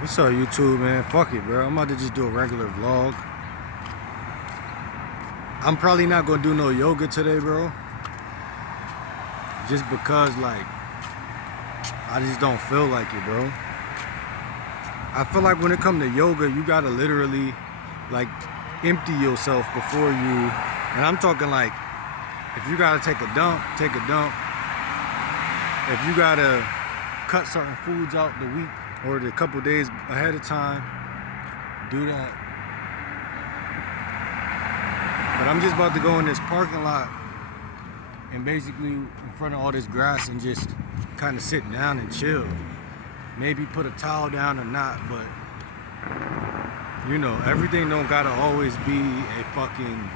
What's up, YouTube, man? Fuck it, bro. I'm about to just do a regular vlog. I'm probably not gonna do no yoga today, bro. Just because, like, I just don't feel like it, bro. I feel like when it comes to yoga, you gotta literally, like, empty yourself before you. And I'm talking like, if you gotta take a dump, take a dump. If you gotta cut certain foods out the week or the couple days ahead of time, do that. But I'm just about to go in this parking lot and basically in front of all this grass and just kind of sit down and chill. Maybe put a towel down or not, but you know, everything don't gotta always be a fucking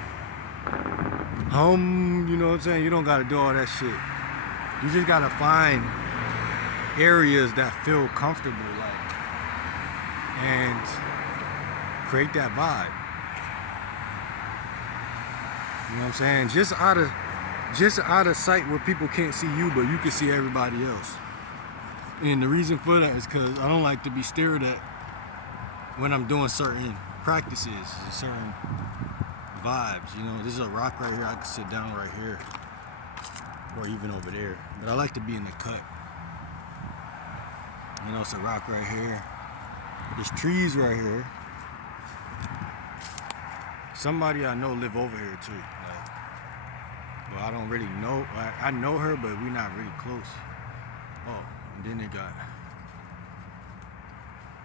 you know what I'm saying? You don't gotta do all that shit. You just gotta find areas that feel comfortable, like, and create that vibe. You know what I'm saying? Just out of sight where people can't see you, but you can see everybody else. And the reason for that is because I don't like to be stared at when I'm doing certain practices, certain vibes. You know, this is a rock right here. I can sit down right here, or even over there. But I like to be in the cut. You know, it's a rock right here. There's trees right here. Somebody I know live over here too. Like, but I don't really know. I know her, but we're not really close. Oh, and then they got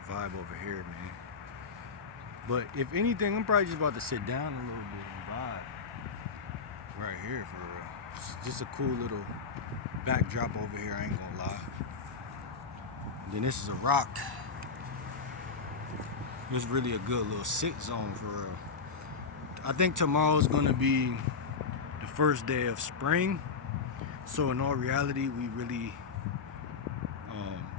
vibe over here, man. But if anything, I'm probably just about to sit down a little bit and vibe right here for real. It's just a cool little backdrop over here, I ain't gonna lie. And then this is a rock. It's really a good little sit zone for real. I think tomorrow's gonna be the first day of spring. So in all reality, we really,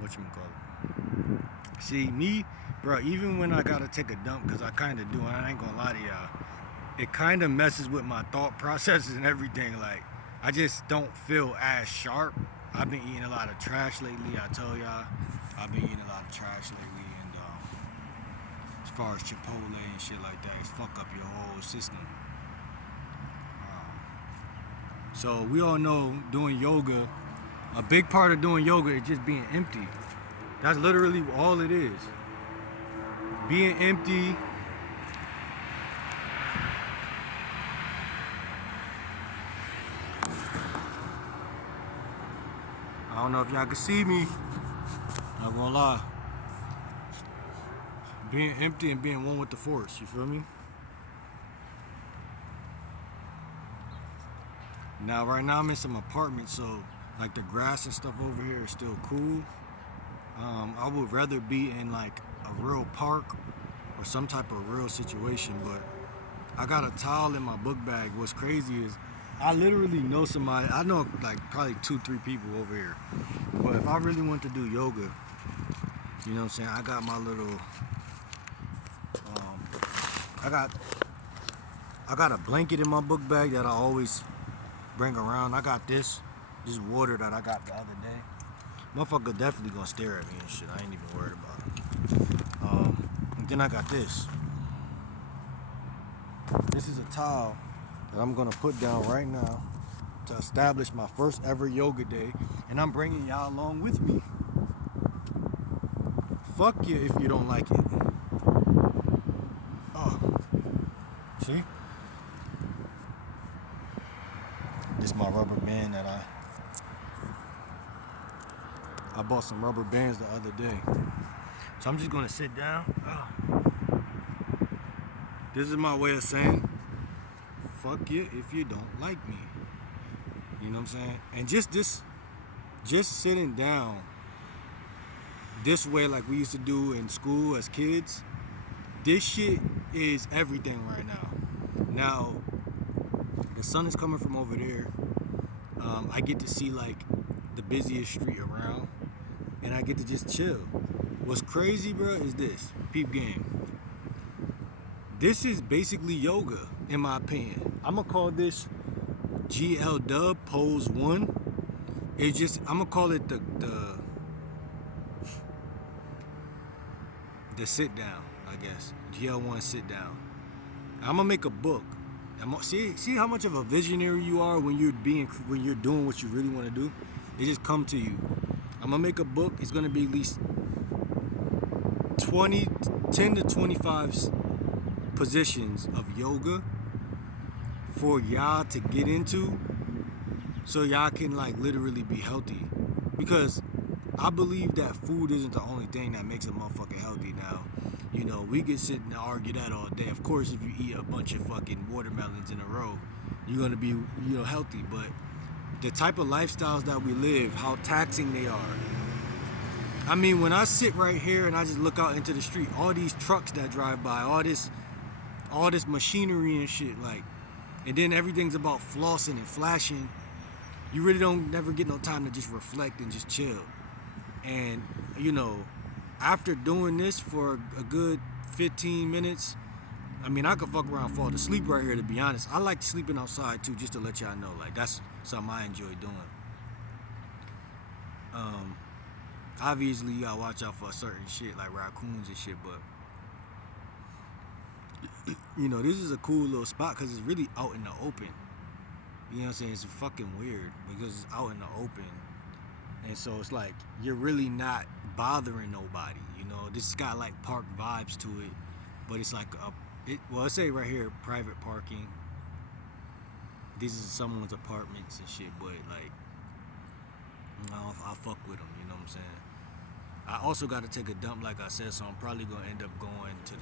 whatchamacallit. See, me, bro, even when I gotta take a dump, because I kind of do, and I ain't gonna lie to y'all, it kind of messes with my thought processes and everything. Like, I just don't feel as sharp. I've been eating a lot of trash lately. I tell y'all, I've been eating a lot of trash lately, and as far as Chipotle and shit like that, it's fuck up your whole system. So we all know doing yoga, a big part of doing yoga is just being empty. That's literally all it is. Being empty. I don't know if y'all can see me. Not gonna lie. Being empty and being one with the force, you feel me? Now right now I'm in some apartments, so like the grass and stuff over here is still cool. I would rather be in like a real park or some type of real situation, but I got a towel in my book bag. What's crazy is I literally know somebody, I know like probably 2-3 people over here. But if I really want to do yoga, you know what I'm saying, I got my little, I got a blanket in my book bag that I always bring around. I got this water that I got the other day. Motherfucker definitely gonna stare at me and shit. I ain't even worried about it. And then I got this. This is a towel that I'm gonna put down right now to establish my first ever yoga day, and I'm bringing y'all along with me. Fuck you if you don't like it. Oh, see? This is my rubber band that I bought some rubber bands the other day. So I'm just gonna sit down. Oh. This is my way of saying, fuck you if you don't like me. You know what I'm saying? And just sitting down this way like we used to do in school as kids, this shit is everything right now. Now, the sun is coming from over there. I get to see like the busiest street around, and I get to just chill. What's crazy, bro, is this. Peep game. This is basically yoga, in my opinion. I'm gonna call this GL Dub Pose 1. It's just, I'm gonna call it the the sit down, I guess. GL1 sit down. I'm gonna make a book. See how much of a visionary you are when you're doing what you really want to do. It just come to you. I'm gonna make a book. It's gonna be at least 10 to 25 positions of yoga for y'all to get into, so y'all can like literally be healthy. Because I believe that food isn't the only thing that makes a motherfucker healthy now. You know, we could sit and argue that all day. Of course, if you eat a bunch of fucking watermelons in a row, you're gonna be, healthy. But the type of lifestyles that we live, how taxing they are. I mean, when I sit right here and I just look out into the street, all these trucks that drive by, all this machinery and shit, like, and then everything's about flossing and flashing. You really don't never get no time to just reflect and just chill. And after doing this for a good 15 minutes, I mean, I could fuck around and fall to sleep right here, to be honest. I like sleeping outside too, just to let y'all know. Like, that's something I enjoy doing. Obviously, you gotta watch out for certain shit like raccoons and shit, but this is a cool little spot because it's really out in the open. You know what I'm saying? It's fucking weird because it's out in the open. And so it's like you're really not bothering nobody. This got like park vibes to it, but it's like let's say right here, private parking. This is someone's apartments and shit, but like, I fuck with them. You know what I'm saying? I also got to take a dump, like I said, so I'm probably gonna end up going to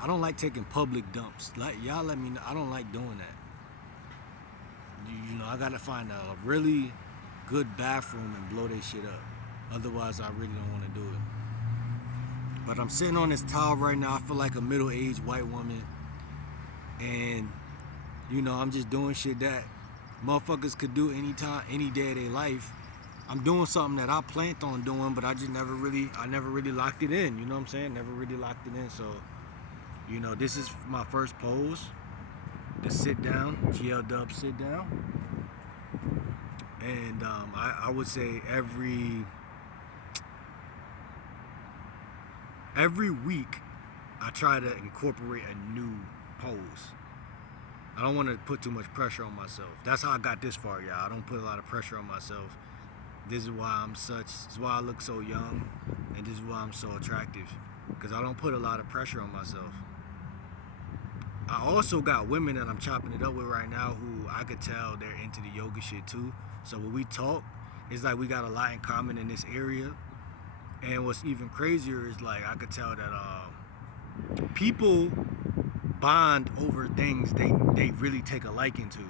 I don't like taking public dumps. Like, y'all let me know. I don't like doing that. I gotta find a really good bathroom and blow that shit up. Otherwise, I really don't want to do it. But I'm sitting on this towel right now. I feel like a middle-aged white woman. And, I'm just doing shit that motherfuckers could do anytime, any day of their life. I'm doing something that I planned on doing, but I never really locked it in. You know what I'm saying? Never really locked it in. So, this is my first pose. The sit down, GL Dub sit down. And I would say every week I try to incorporate a new pose. I don't want to put too much pressure on myself. That's how I got this far, y'all. I don't put a lot of pressure on myself. This is why this is why I look so young, and this is why I'm so attractive, because I don't put a lot of pressure on myself. I also got women that I'm chopping it up with right now who I could tell they're into the yoga shit too. So when we talk, it's like we got a lot in common in this area. And what's even crazier is like I could tell that people bond over things they really take a liking to,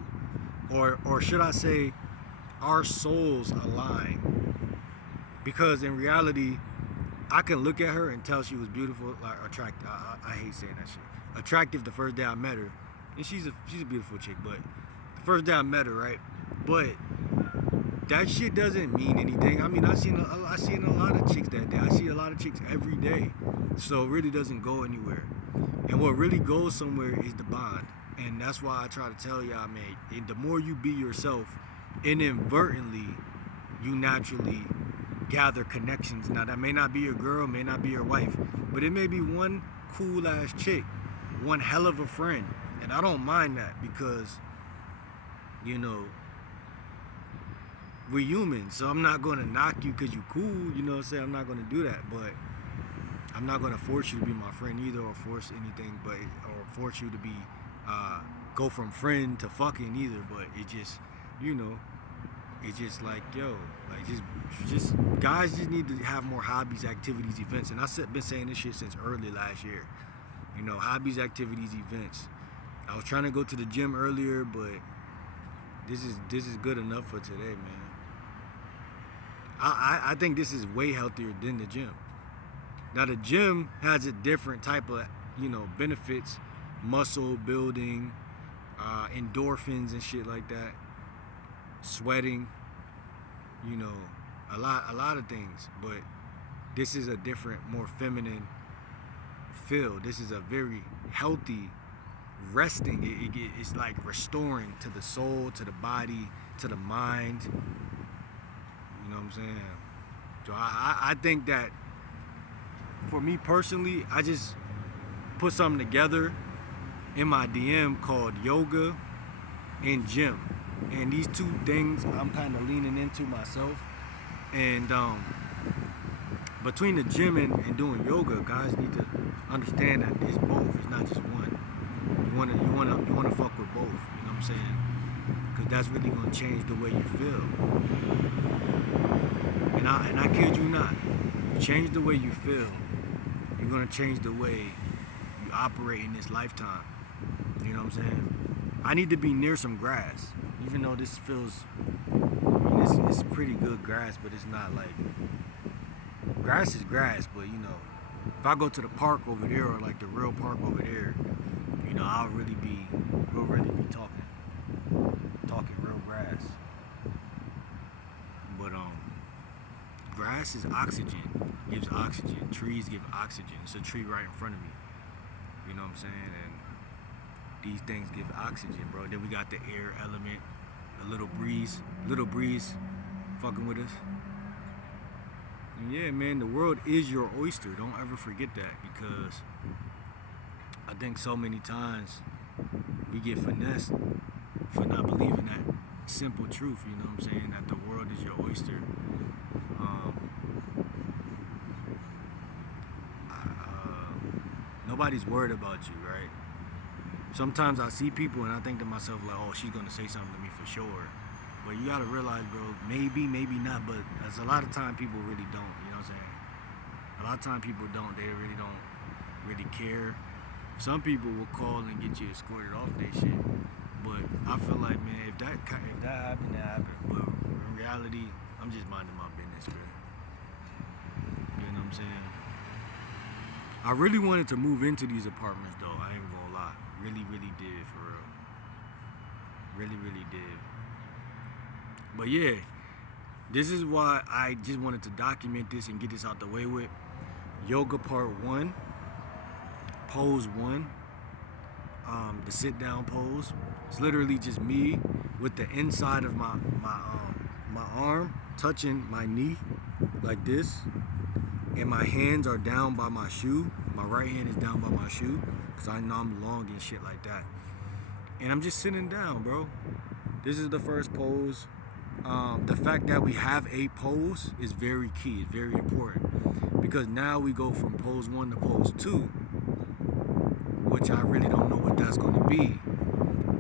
or should I say, our souls align. Because in reality, I can look at her and tell she was beautiful, like attractive. I hate saying that shit. Attractive the first day I met her, and she's a beautiful chick. But the first day I met her, right? But that shit doesn't mean anything. I mean, I seen a lot of chicks that day. I see a lot of chicks every day, so it really doesn't go anywhere. And what really goes somewhere is the bond, and that's why I try to tell y'all, man. And the more you be yourself, inadvertently, you naturally gather connections. Now that may not be your girl, may not be your wife, but it may be one cool ass chick, one hell of a friend, and I don't mind that because we're human. So I'm not gonna knock you because you cool. You know what I'm saying? I'm not gonna do that, but I'm not gonna force you to be my friend either, or force anything, or force you to be go from friend to fucking either. But it just it's just like, like just guys just need to have more hobbies, activities, events. And I've been saying this shit since early last year. Hobbies, activities, events. I was trying to go to the gym earlier, but this is good enough for today, man. I think this is way healthier than the gym. Now the gym has a different type of benefits, muscle building, endorphins and shit like that, sweating, a lot of things. But this is a different, more feminine feel. This is a very healthy resting. It's like restoring to the soul, to the body, to the mind. You know what I'm saying? So I think that for me personally, I just put something together in my DM called yoga and gym. And these two things I'm kind of leaning into myself. And between the gym and doing yoga, guys need to understand that it's both. It's not just one. You wanna fuck with both. You know what I'm saying? Because that's really gonna change the way you feel. And I kid you not. You change the way you feel, you're gonna change the way you operate in this lifetime. You know what I'm saying? I need to be near some grass, even though this feels. I mean, it's pretty good grass, but it's not like grass is grass. But you know, if I go to the park over there or like the real park over there, you know, we'll really be talking real grass. But grass is oxygen, gives oxygen. Trees give oxygen. It's a tree right in front of me. You know what I'm saying? And these things give oxygen, bro. Then we got the air element, a little breeze fucking with us. And yeah, man, the world is your oyster. Don't ever forget that, because I think so many times we get finessed for not believing that simple truth, you know what I'm saying, that the world is your oyster. Nobody's worried about you, right? Sometimes I see people and I think to myself like, oh, she's gonna say something to me for sure. But you gotta realize, bro, maybe not, but that's a lot of time people really don't, you know what I'm saying? A lot of time people don't, they really don't really care. Some people will call and get you escorted off their shit. But I feel like, man, if that happened, that happened. But in reality, I'm just minding my business, bro. You know what I'm saying? I really wanted to move into these apartments, though. I ain't gonna lie. Really did, for real. Really did. But yeah, this is why I just wanted to document this and get this out the way with. Yoga part 1, pose 1, the sit down pose. It's literally just me with the inside of my arm touching my knee like this, and my hands are down by my shoe. My right hand is down by my shoe, because I know I'm long and shit like that. And I'm just sitting down, bro. This is the first pose. The fact that we have a pose is very key. It's very important, because now we go from pose 1 to pose 2, which I really don't know what that's going to be,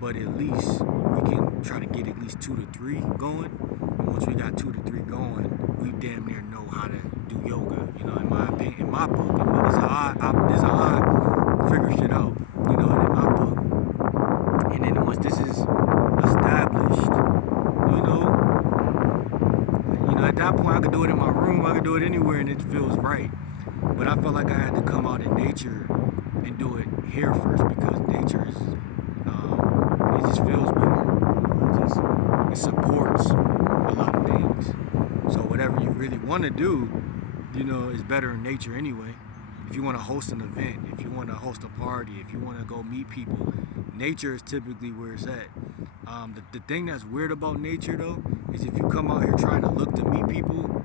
but at least we can try to get at least 2 to 3 going. And once we got 2 to 3 going, we damn near know how to do yoga. You know, in my opinion, in my book, you know, this is how I figure shit out. You know, in my book. And then once this is established, you know, at that point I could do it in my room, I could do it anywhere, and it feels right. But I felt like I had to come out in nature and do it here first, because nature is, it just feels better. It supports a lot of things. So whatever you really want to do, you know, is better in nature anyway. If you want to host an event, if you want to host a party, if you want to go meet people, nature is typically where it's at. The thing that's weird about nature, though, is if you come out here trying to look to meet people,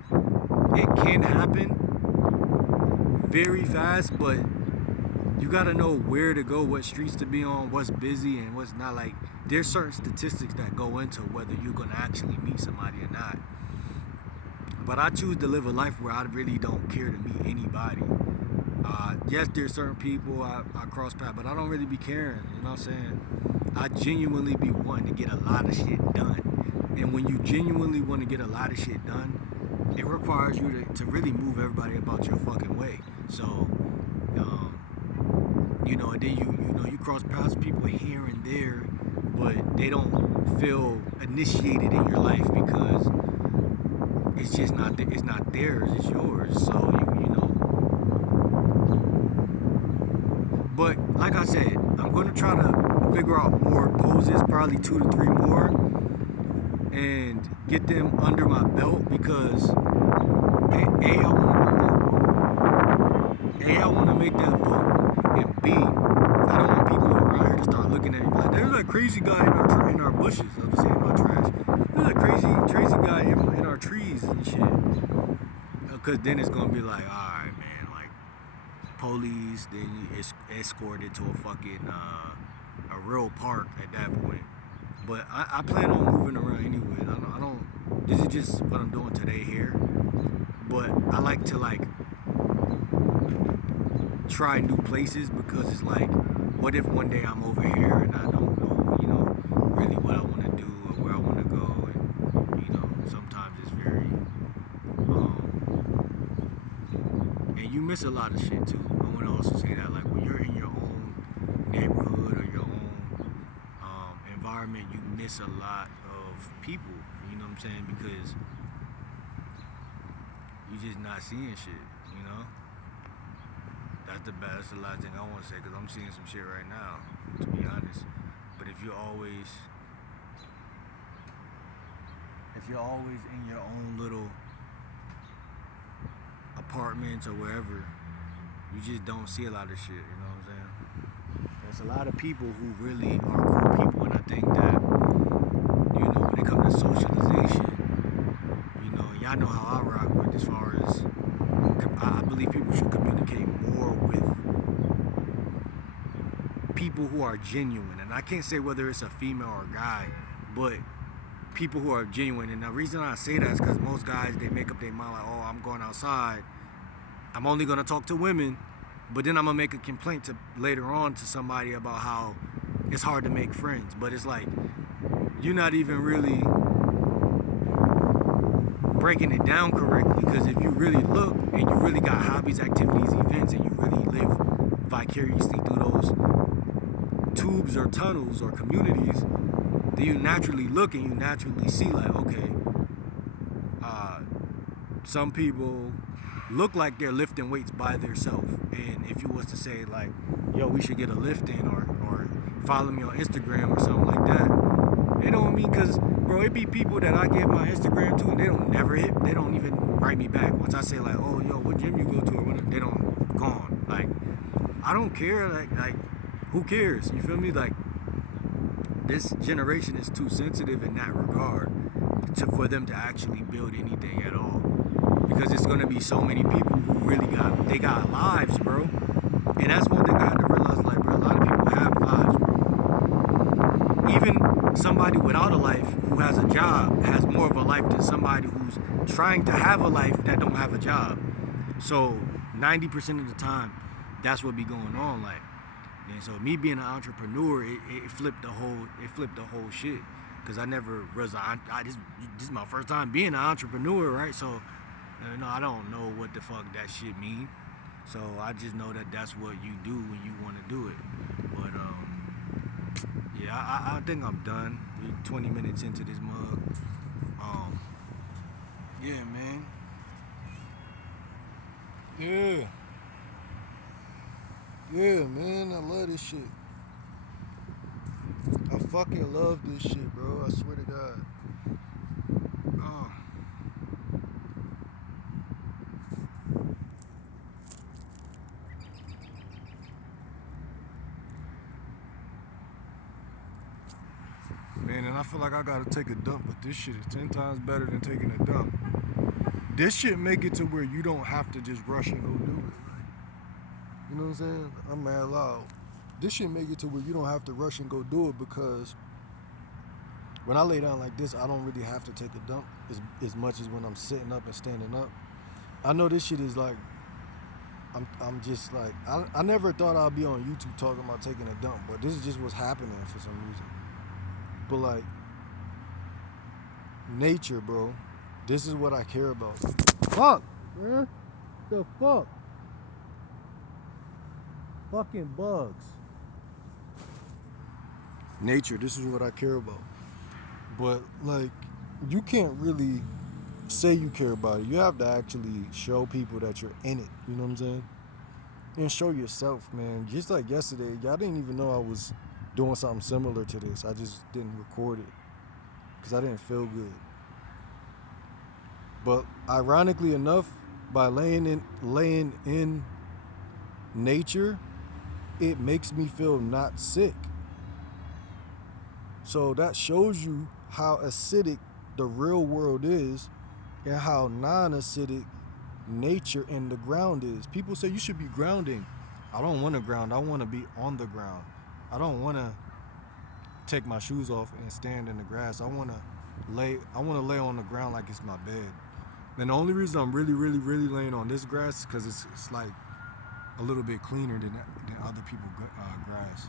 it can happen very fast, but you gotta know where to go, what streets to be on, what's busy and what's not. Like, there's certain statistics that go into whether you're gonna actually meet somebody or not. But I choose to live a life where I really don't care to meet anybody. Yes, there's certain people I cross paths, but I don't really be caring, you know what I'm saying? I genuinely be wanting to get a lot of shit done. And when you genuinely want to get a lot of shit done, it requires you to really move everybody about your fucking way. So, you know, and then you cross paths with people here and there, but they don't feel initiated in your life because it's just not it's not theirs, it's yours. So you know. But like I said, I'm gonna try to figure out more poses, probably 2 to 3 more, and get them under my belt, because I want to make that book, and B, I don't want people around here to start looking at me like, there's a crazy guy in our bushes. I'm saying in my trash. There's a crazy guy in our trees and shit. Because then it's gonna be like, all right, man, like, police, then you escorted to a real park at that point. But I plan on moving around anyway. I don't. This is just what I'm doing today here. But I like to like try new places because it's like, what if one day I'm over here and I don't know, really what I want to do or where I want to go, and sometimes it's very, and you miss a lot of shit too. I want to also say that, like, when you're in your own neighborhood or your own environment, you miss a lot of people. You know what I'm saying? Because you just not seeing shit. You know. That's the last thing I want to say because I'm seeing some shit right now, to be honest. But if you're always in your own little apartments or wherever, you just don't see a lot of shit. You know what I'm saying? There's a lot of people who really are cool people, and I think that when it comes to socialization, y'all know how I rock with as far as. I believe people should communicate more with people who are genuine. And I can't say whether it's a female or a guy, but people who are genuine. And the reason I say that is because most guys, they make up their mind like, oh, I'm going outside, I'm only going to talk to women, but then I'm going to make a complaint later on to somebody about how it's hard to make friends. But it's like, you're not even really breaking it down correctly, because if you really look and you really got hobbies, activities, events, and you really live vicariously through those tubes or tunnels or communities, then you naturally look and you naturally see like, okay, some people look like they're lifting weights by themselves, and if you was to say like, yo, we should get a lift in, or follow me on Instagram or something like that, you know what I mean? Because bro, it be people that I give my Instagram to and they don't even write me back. Once I say like, oh, yo, what gym you go to, or what, they don't, gone. Like, I don't care. Like, who cares? You feel me? Like, this generation is too sensitive in that regard for them to actually build anything at all. Because it's gonna be so many people who really got lives, bro. And that's one thing I had to realize. Like, bro, a lot of people have lives, bro. Even somebody without a life who has a job has more of a life than somebody who's trying to have a life that don't have a job. So 90% of the time, that's what be going on. Like, and so me being an entrepreneur, it flipped the whole shit. Cause I never was this is my first time being an entrepreneur, right? So I don't know what the fuck that shit mean. So I just know that that's what you do when you want to do it. But yeah, I think I'm done. We're 20 minutes into this mug. Yeah, man. Yeah, man. I love this shit. I fucking love this shit, bro. I swear to God. Man, and I feel like I gotta take a dump, but this shit is 10 times better than taking a dump. This shit make it to where you don't have to just rush and go do it. You know what I'm saying? I'm mad loud. This shit make it to where you don't have to rush and go do it, because when I lay down like this, I don't really have to take a dump as much as when I'm sitting up and standing up. I know this shit is like, I'm just like, I never thought I'd be on YouTube talking about taking a dump, but this is just what's happening for some reason. But like, nature, bro, this is what I care about. Fuck, man. The fuck? Fucking bugs. Nature, this is what I care about. But like, you can't really say you care about it. You have to actually show people that you're in it. You know what I'm saying? And show yourself, man. Just like yesterday, y'all didn't even know I was doing something similar to this. I just didn't record it because I didn't feel good. But ironically enough, by laying in nature, it makes me feel not sick. So that shows you how acidic the real world is and how non-acidic nature and the ground is. People say you should be grounding. I don't want to ground. I want to be on the ground. I don't want to take my shoes off and stand in the grass. I want to lay on the ground like it's my bed. And the only reason I'm really laying on this grass is because it's like a little bit cleaner than other people's grass.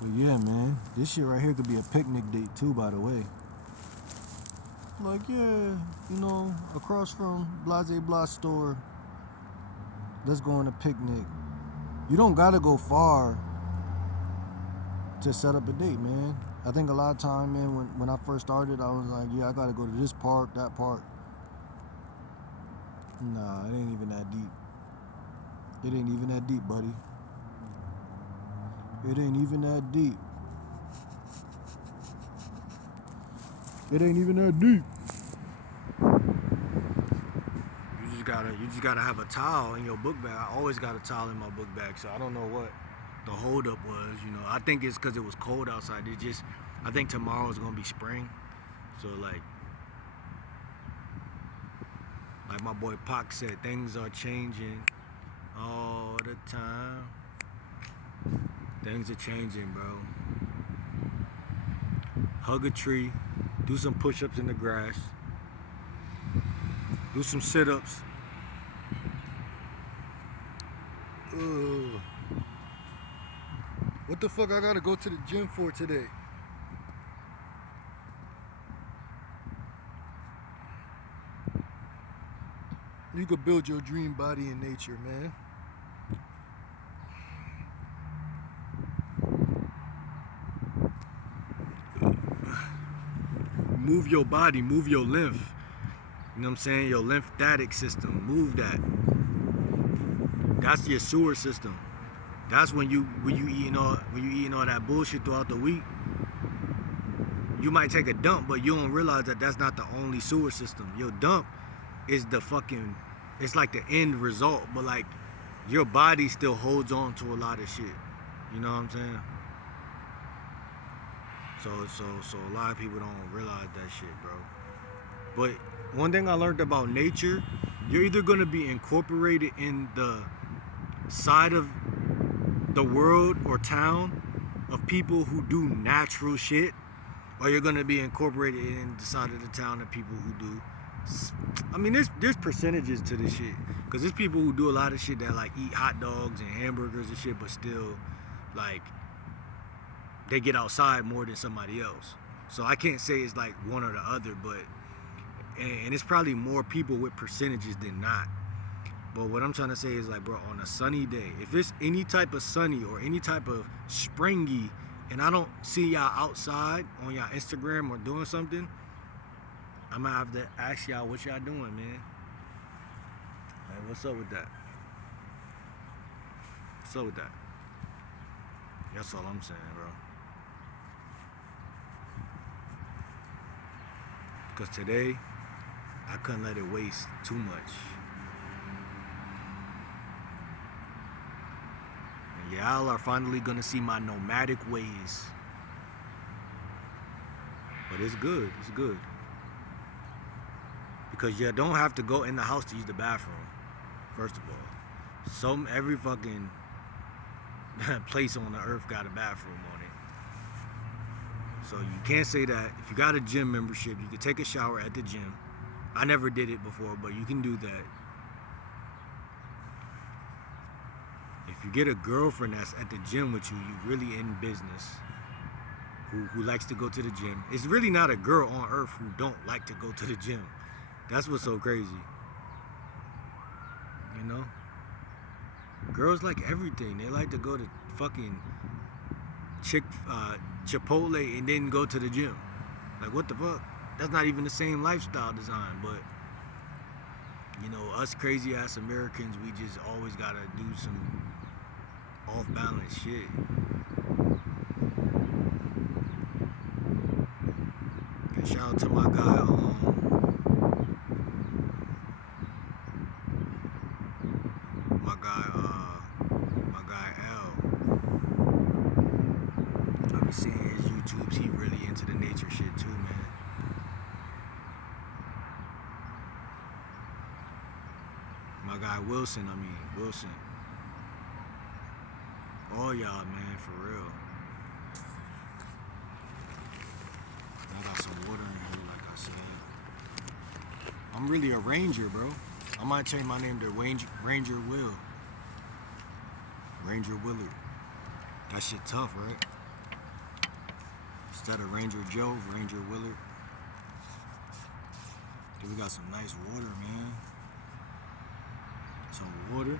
But yeah, man, this shit right here could be a picnic date too, by the way. Like, yeah, across from Blase Blah store, let's go on a picnic. You don't gotta go far to set up a date, man. I think a lot of time, man, when I first started, I was like, yeah, I gotta go to this park, that park. Nah, it ain't even that deep. It ain't even that deep, buddy. It ain't even that deep. It ain't even that deep. You just gotta have a towel in your book bag. I always got a towel in my book bag, so I don't know what the holdup was. I think it's because it was cold outside. I think tomorrow is gonna be spring, so like my boy Pac said, things are changing all the time. Things are changing, bro. Hug a tree, do some push-ups in the grass, do some sit-ups. Ugh. What the fuck I gotta go to the gym for today? You could build your dream body in nature, man. Move your body, move your lymph. You know what I'm saying? Your lymphatic system, move that. That's your sewer system. That's when you eating all that bullshit throughout the week. You might take a dump, but you don't realize that that's not the only sewer system. Your dump is it's like the end result, but like your body still holds on to a lot of shit. You know what I'm saying? So a lot of people don't realize that shit, bro. But one thing I learned about nature, you're either gonna be incorporated in the side of the world or town of people who do natural shit, or you're gonna be incorporated in the side of the town of people who do. I mean, there's percentages to this shit, because there's people who do a lot of shit that like eat hot dogs and hamburgers and shit, but still like they get outside more than somebody else. So I can't say it's like one or the other, but and it's probably more people with percentages than not. But what I'm trying to say is like, bro, on a sunny day, if it's any type of sunny or any type of springy, and I don't see y'all outside on y'all Instagram or doing something, I'm gonna have to ask y'all what y'all doing, man. Like, what's up with that? What's up with that? That's all I'm saying, bro. Because today, I couldn't let it waste too much. And y'all are finally gonna see my nomadic ways. But it's good, it's good. Because you don't have to go in the house to use the bathroom, first of all. Every fucking place on the earth got a bathroom on it. So you can't say that. If you got a gym membership, you can take a shower at the gym. I never did it before, but you can do that. If you get a girlfriend that's at the gym with you, you really in business. Who likes to go to the gym. It's really not a girl on earth who don't like to go to the gym. That's what's so crazy. You know? Girls like everything. They like to go to fucking Chipotle and then go to the gym. Like, what the fuck? That's not even the same lifestyle design, but us crazy ass Americans, we just always gotta do some off balance shit. And shout out to my guy, my guy L. I be seeing his YouTubes. He really into the nature shit too, man. My guy Wilson, Wilson. All y'all, man, for real. I got some water in here, like I said. I'm really a ranger, bro. I might change my name to Ranger Will. Ranger Willard. That shit tough, right? Instead of Ranger Joe, Ranger Willard. Dude, we got some nice water, man. Some water.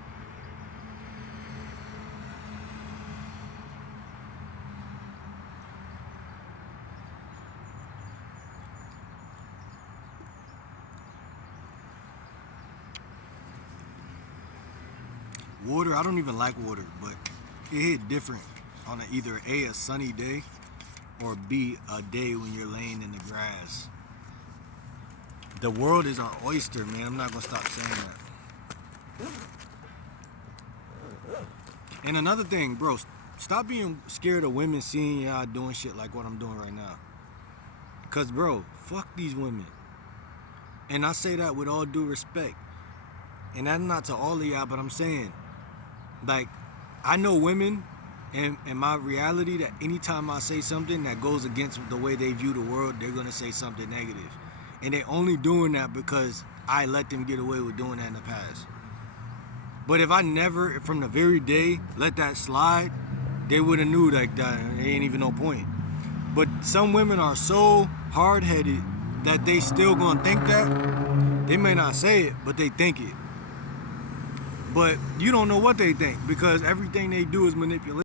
Water, I don't even like water, but it hit different on either a sunny day or B, a day when you're laying in the grass. The world is our oyster, man. I'm not gonna stop saying that. And another thing, bro, stop being scared of women seeing y'all doing shit like what I'm doing right now. Cause bro, fuck these women. And I say that with all due respect. And that's not to all of y'all, but I'm saying, like, I know women and my reality that anytime I say something that goes against the way they view the world, they're gonna say something negative. And they're only doing that because I let them get away with doing that in the past. But if I never, from the very day, let that slide, they would have knew like that. There ain't even no point. But some women are so hard-headed that they still gonna think that. They may not say it, but they think it. But you don't know what they think because everything they do is manipulation.